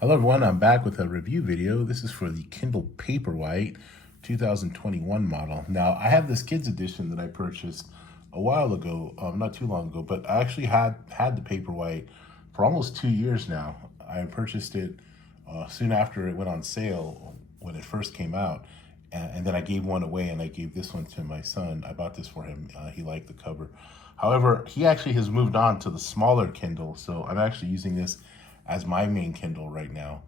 Hello everyone, I'm back with a review video. This is for the Kindle Paperwhite 2021 model. Now, I have this kids edition that I purchased a while ago, not too long ago, but I actually had the Paperwhite for almost 2 years now. I purchased it soon after it went on sale when it first came out, and then I gave one away, and I gave this one to my son. I bought this for him. He liked the cover. However, he actually has moved on to the smaller Kindle, so I'm actually using this as my main Kindle right now.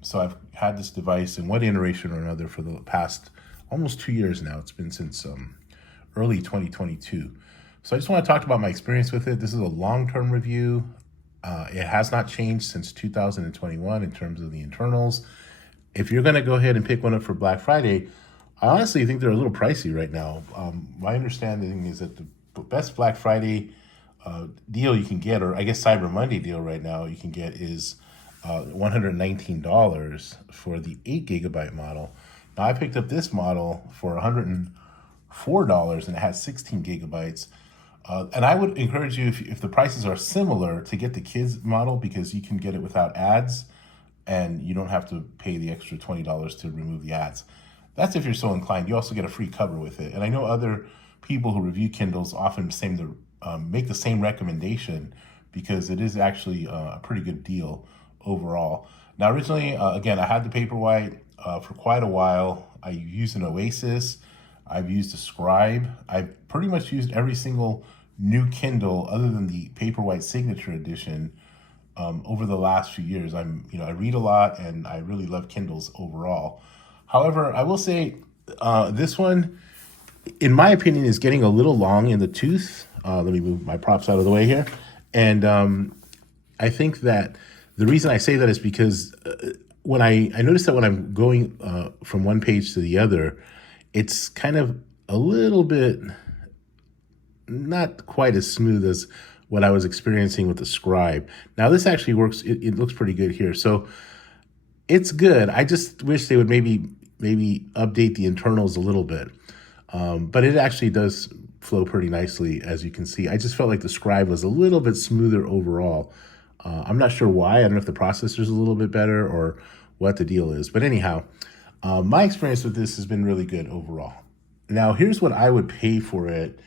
So I've had this device in one iteration or another for the past almost 2 years now. It's been since early 2022. So I just want to talk about my experience with it. This is a long-term review. It has not changed since 2021 in terms of the internals. If you're going to go ahead and pick one up for Black Friday, I honestly think they're a little pricey right now. My understanding is that the best Black Friday deal you can get, or I guess Cyber Monday deal right now you can get, is $119 for the 8 gigabyte model. Now I picked up this model for $104 and it has 16 gigabytes. And I would encourage you, if the prices are similar, to get the kids model because you can get it without ads and you don't have to pay the extra $20 to remove the ads. That's if you're so inclined. You also get a free cover with it. And I know other people who review Kindles often make the same recommendation because it is actually a pretty good deal overall. Now, originally, again, I had the Paperwhite for quite a while. I used an Oasis. I've used a Scribe. I've pretty much used every single new Kindle other than the Paperwhite Signature Edition over the last few years. I read a lot and I really love Kindles overall. However, I will say this one, in my opinion, is getting a little long in the tooth. Let me move my props out of the way here. And I think that the reason I say that is because when I noticed that when I'm going from one page to the other, it's kind of a little bit not quite as smooth as what I was experiencing with the Scribe. Now this actually works. It looks pretty good here. So it's good. I just wish they would maybe update the internals a little bit. But it actually does flow pretty nicely, as you can see. I just felt like the Scribe was a little bit smoother overall. I'm not sure why. I don't know if the processor's a little bit better or what the deal is. But anyhow, my experience with this has been really good overall. Now, here's what I would pay for it.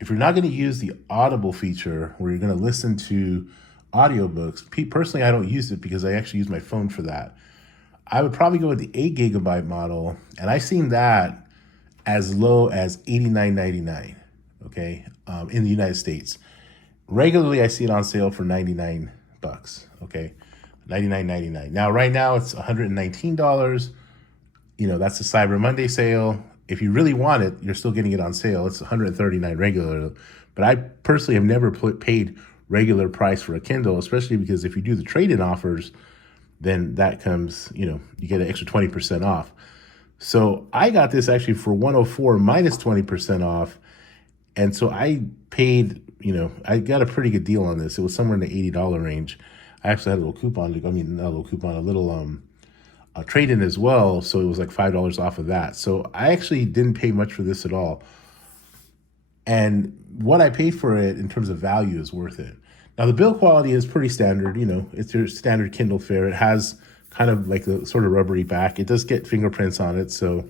If you're not going to use the Audible feature where you're going to listen to audiobooks, personally, I don't use it because I actually use my phone for that. I would probably go with the 8 gigabyte model, and I've seen that as low as $89.99, okay, in the United States. Regularly, I see it on sale for $99, okay, $99.99. Now, right now, it's $119. That's the Cyber Monday sale. If you really want it, you're still getting it on sale. It's $139 regular. But I personally have never paid regular price for a Kindle, especially because if you do the trade-in offers, then that comes, you get an extra 20% off. So I got this actually for $104 minus 20% off. And so I paid, I got a pretty good deal on this. It was somewhere in the $80 range. I actually had a little coupon, a little trade-in as well. So it was like $5 off of that. So I actually didn't pay much for this at all. And what I paid for it in terms of value is worth it. Now, the build quality is pretty standard. It's your standard Kindle fare. It has kind of like a sort of rubbery back. It does get fingerprints on it, so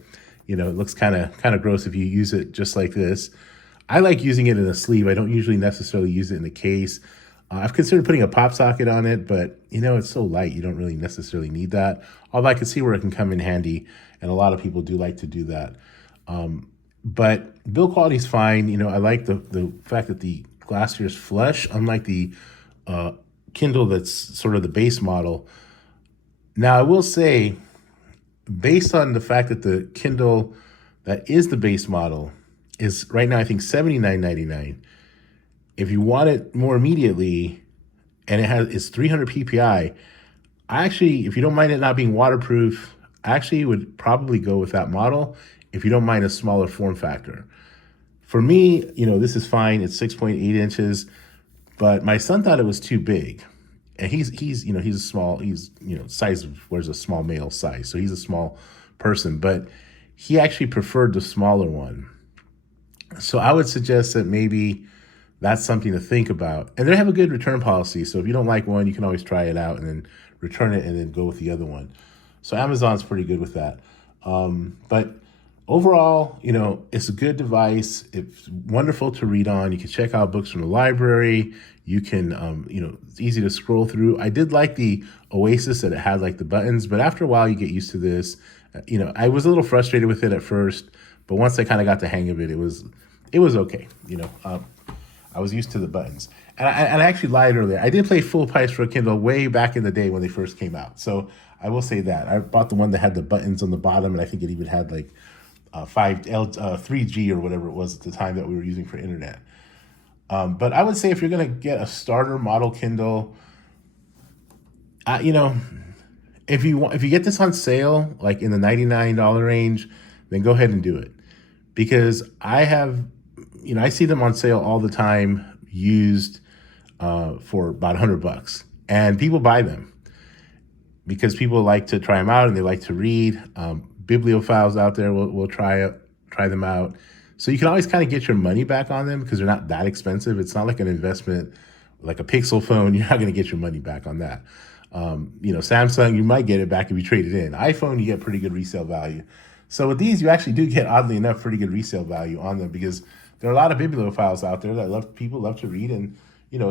it looks kind of gross if you use it just like this. I like using it in a sleeve. I don't usually necessarily use it in the case. I've considered putting a pop socket on it, but it's so light you don't really necessarily need that. Although I can see where it can come in handy, and a lot of people do like to do that. But build quality is fine. I like the fact that the glass here is flush, unlike the Kindle that's sort of the base model. Now, I will say, based on the fact that the Kindle that is the base model is right now, I think $79.99. If you want it more immediately, and it's 300 PPI, I actually, if you don't mind it not being waterproof, I actually would probably go with that model if you don't mind a smaller form factor. For me, this is fine. It's 6.8 inches, but my son thought it was too big. And he's a small, size of where's a small male size. So he's a small person, but he actually preferred the smaller one. So I would suggest that maybe that's something to think about. And they have a good return policy. So if you don't like one, you can always try it out and then return it, and then go with the other one. So Amazon's pretty good with that. But overall, it's a good device. It's wonderful to read on. You can check out books from the library. You can, it's easy to scroll through. I did like the Oasis that it had like the buttons, but after a while you get used to this. I was a little frustrated with it at first, but once I kind of got the hang of it, it was okay. I was used to the buttons. And I actually lied earlier. I did pay full price for a Kindle way back in the day when they first came out. So I will say that. I bought the one that had the buttons on the bottom, and I think it even had like 3G or whatever it was at the time that we were using for internet. But I would say if you're going to get a starter model Kindle, if you get this on sale, like in the $99 range, then go ahead and do it. Because I see them on sale all the time, used for about $100, and people buy them because people like to try them out and they like to read. Bibliophiles out there will try them out. So you can always kind of get your money back on them because they're not that expensive. It's not like an investment, like a Pixel phone. You're not going to get your money back on that. Samsung, you might get it back if you trade it in. iPhone, you get pretty good resale value. So with these, you actually do get, oddly enough, pretty good resale value on them because there are a lot of bibliophiles out there that people love to read, and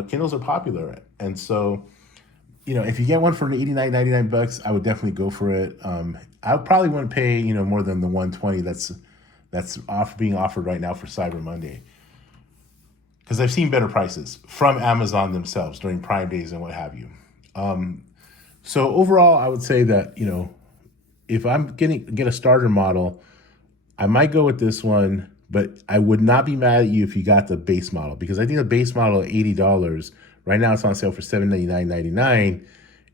Kindles are popular. And so, if you get one for $89, $99, I would definitely go for it. I probably wouldn't pay more than the $120 that's being offered right now for Cyber Monday, because I've seen better prices from Amazon themselves during Prime days and what have you. So overall, I would say that if I'm get a starter model, I might go with this one. But I would not be mad at you if you got the base model, because I think the base model at $80, right now it's on sale for $799.99.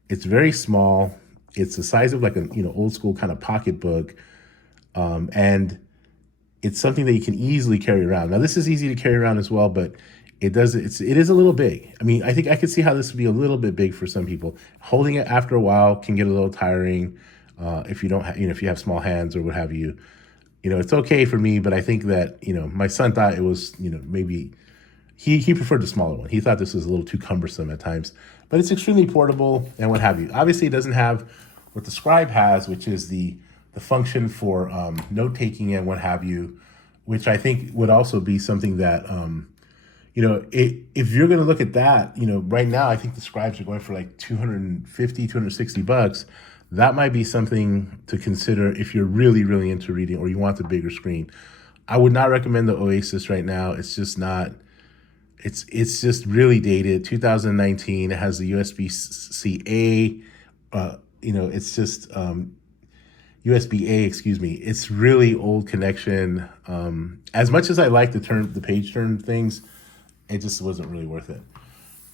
It's very small. It's the size of like an old school kind of pocketbook, and it's something that you can easily carry around. Now this is easy to carry around as well, but it is a little big. I mean, I think I could see how this would be a little bit big for some people. Holding it after a while can get a little tiring if you don't, if you have small hands or what have you. It's okay for me, but I think that, my son thought it was, maybe he preferred the smaller one. He thought this was a little too cumbersome at times, but it's extremely portable and what have you. Obviously, it doesn't have what the Scribe has, which is the function for note-taking and what have you, which I think would also be something that, if you're going to look at that, right now, I think the Scribes are going for like $250, $260. That might be something to consider if you're really, really into reading or you want the bigger screen. I would not recommend the Oasis right now. It's just not, it's just really dated. 2019, it has the USB-C-A, it's just USB-A, excuse me. It's really old connection. As much as I like the page turn things, it just wasn't really worth it.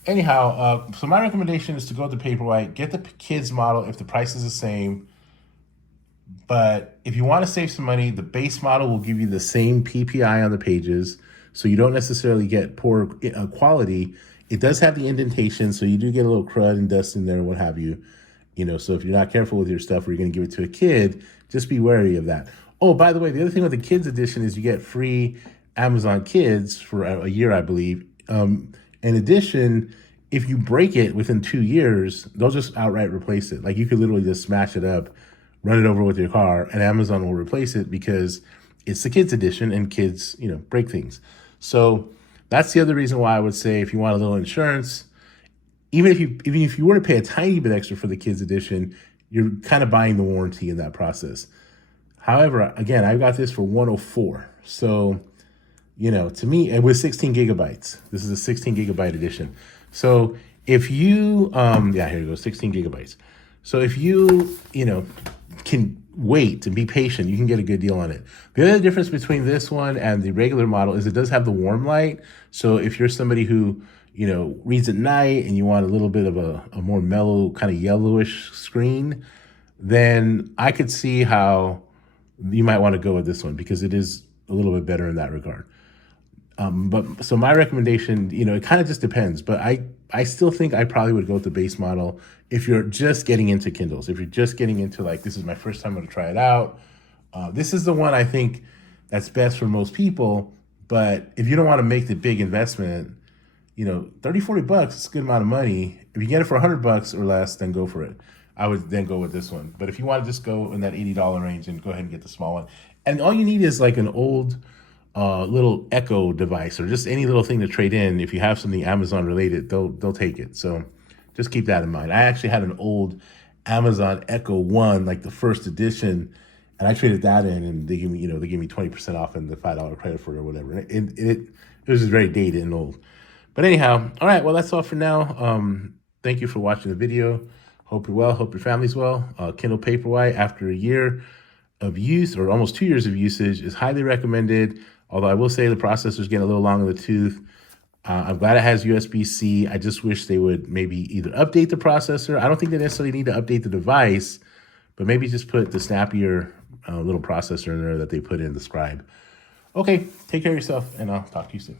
Anyhow, so my recommendation is to go with the Paperwhite, get the kids model if the price is the same. But if you want to save some money, the base model will give you the same PPI on the pages, so you don't necessarily get poor quality. It does have the indentation, so you do get a little crud and dust in there and what have you. So if you're not careful with your stuff or you're going to give it to a kid, just be wary of that. Oh, by the way, the other thing with the kids edition is you get free Amazon Kids for a year, I believe. In addition, if you break it within 2 years, they'll just outright replace it. Like you could literally just smash it up, run it over with your car, and Amazon will replace it because it's the kids edition and kids, break things. So that's the other reason why I would say if you want a little insurance, even if you were to pay a tiny bit extra for the kids edition, you're kind of buying the warranty in that process. However, again, I got this for $104. So, to me, it was 16 gigabytes. This is a 16 gigabyte edition. So if you, here you go, 16 gigabytes. So if you, can wait and be patient, you can get a good deal on it. The other difference between this one and the regular model is it does have the warm light. So if you're somebody who, reads at night and you want a little bit of a more mellow kind of yellowish screen, then I could see how you might want to go with this one because it is a little bit better in that regard. But so my recommendation, it kind of just depends, but I still think I probably would go with the base model if you're just getting into Kindles, if you're just getting into like, this is my first time going to try it out. This is the one I think that's best for most people. But if you don't want to make the big investment, 30, 40 bucks, it's a good amount of money. If you get it for $100 or less, then go for it. I would then go with this one. But if you want to just go in that $80 range, then go ahead and get the small one. And all you need is like an old little Echo device or just any little thing to trade in. If you have something Amazon related, they'll take it. So just keep that in mind. I actually had an old Amazon Echo One, like the first edition, and I traded that in, and they give me 20% off and the $5 credit for it or whatever. It was just very dated and old. But anyhow, all right, well, that's all for now. Thank you for watching the video. Hope you're well. Hope your family's well. Kindle Paperwhite, after a year of use, or almost 2 years of usage, is highly recommended. Although I will say the processor's getting a little long in the tooth. I'm glad it has USB-C. I just wish they would maybe either update the processor. I don't think they necessarily need to update the device, but maybe just put the snappier little processor in there that they put in the Scribe. Okay, take care of yourself, and I'll talk to you soon.